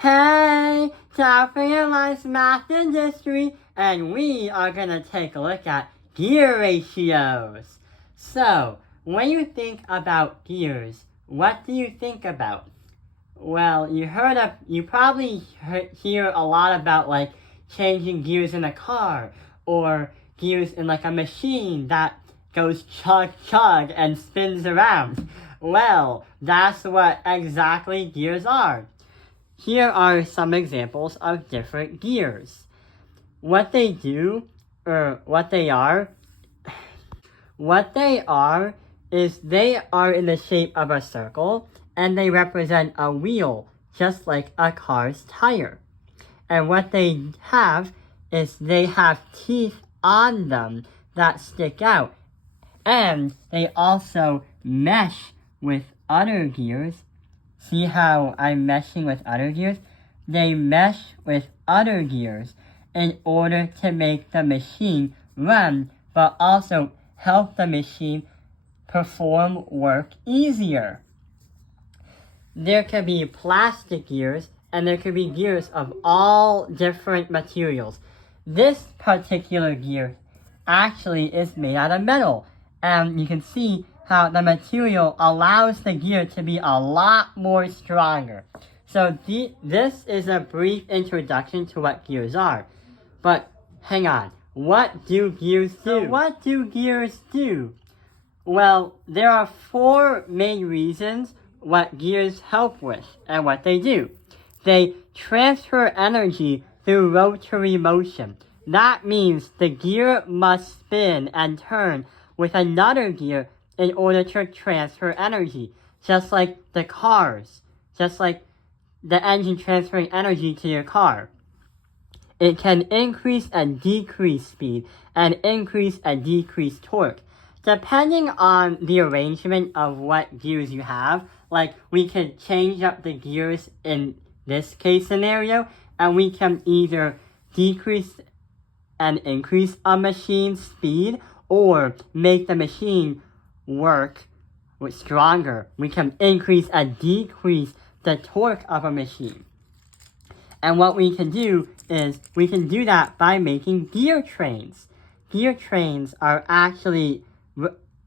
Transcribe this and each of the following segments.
Hey, time for your life's math and history, and we are gonna take a look at gear ratios. So, when you think about gears, what do you think about? Well, you probably hear a lot about like changing gears in a car, or gears in like a machine that goes chug chug and spins around. Well, that's what exactly gears are. Here are some examples of different gears. What they do, or what they are is they are in the shape of a circle, and they represent a wheel, just like a car's tire. And what they have is they have teeth on them that stick out, and they also mesh with other gears. See how I'm meshing with other gears? They mesh with other gears in order to make the machine run, but also help the machine perform work easier. There could be plastic gears, and there could be gears of all different materials. This particular gear actually is made out of metal, and you can see how the material allows the gear to be a lot more stronger. So this is a brief introduction to what gears are. But hang on, what do gears do? So what do gears do? Well, there are 4 main reasons what gears help with and what they do. They transfer energy through rotary motion. That means the gear must spin and turn with another gear in order to transfer energy, just like the cars, just like the engine transferring energy to your car. It can increase and decrease speed and increase and decrease torque. Depending on the arrangement of what gears you have, like we can change up the gears in this case scenario, and we can either decrease and increase a machine's speed or make the machine work with stronger. We can increase and decrease the torque of a machine. And what we can do is we can do that by making gear trains. Gear trains are actually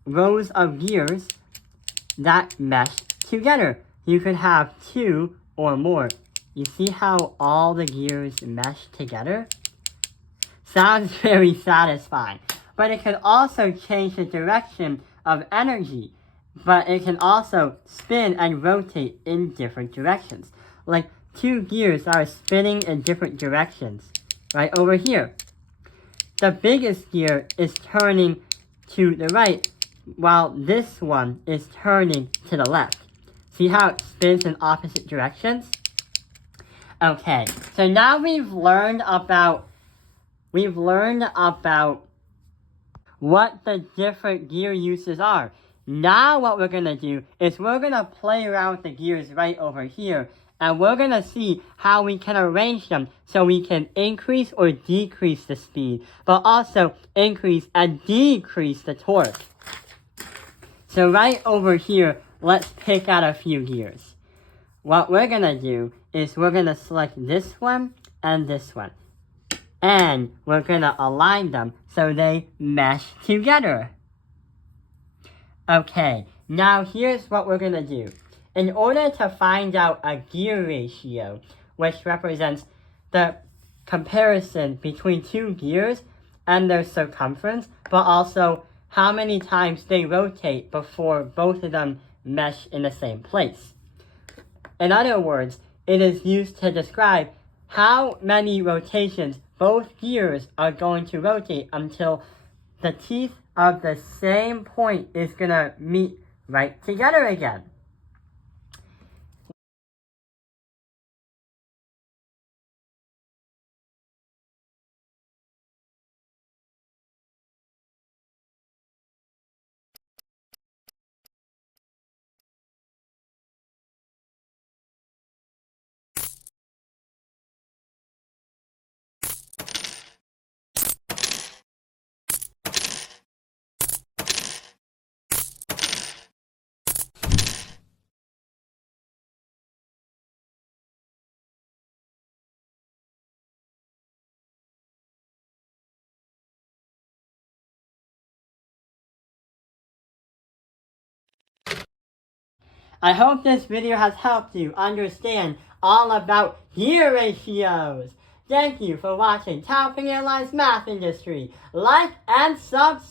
rows of gears that mesh together. You could have 2 or more. You see how all the gears mesh together? Sounds very satisfying. But it can also change the direction of energy. But it can also spin and rotate in different directions. Like 2 gears are spinning in different directions. Right over here. The biggest gear is turning to the right, while this one is turning to the left. See how it spins in opposite directions? Okay, so now we've learned about what the different gear uses are. Now what we're going to do is we're going to play around with the gears right over here, and we're going to see how we can arrange them so we can increase or decrease the speed, but also increase and decrease the torque. So right over here, let's pick out a few gears. What we're going to do is we're going to select this one and this one. And we're going to align them so they mesh together. Okay, now here's what we're going to do. In order to find out a gear ratio, which represents the comparison between 2 gears and their circumference, but also how many times they rotate before both of them mesh in the same place. In other words, it is used to describe how many rotations both gears are going to rotate until the teeth of the same point is going to meet right together again. I hope this video has helped you understand all about year ratios. Thank you for watching Taoping Airlines Math Industry. Like and subscribe!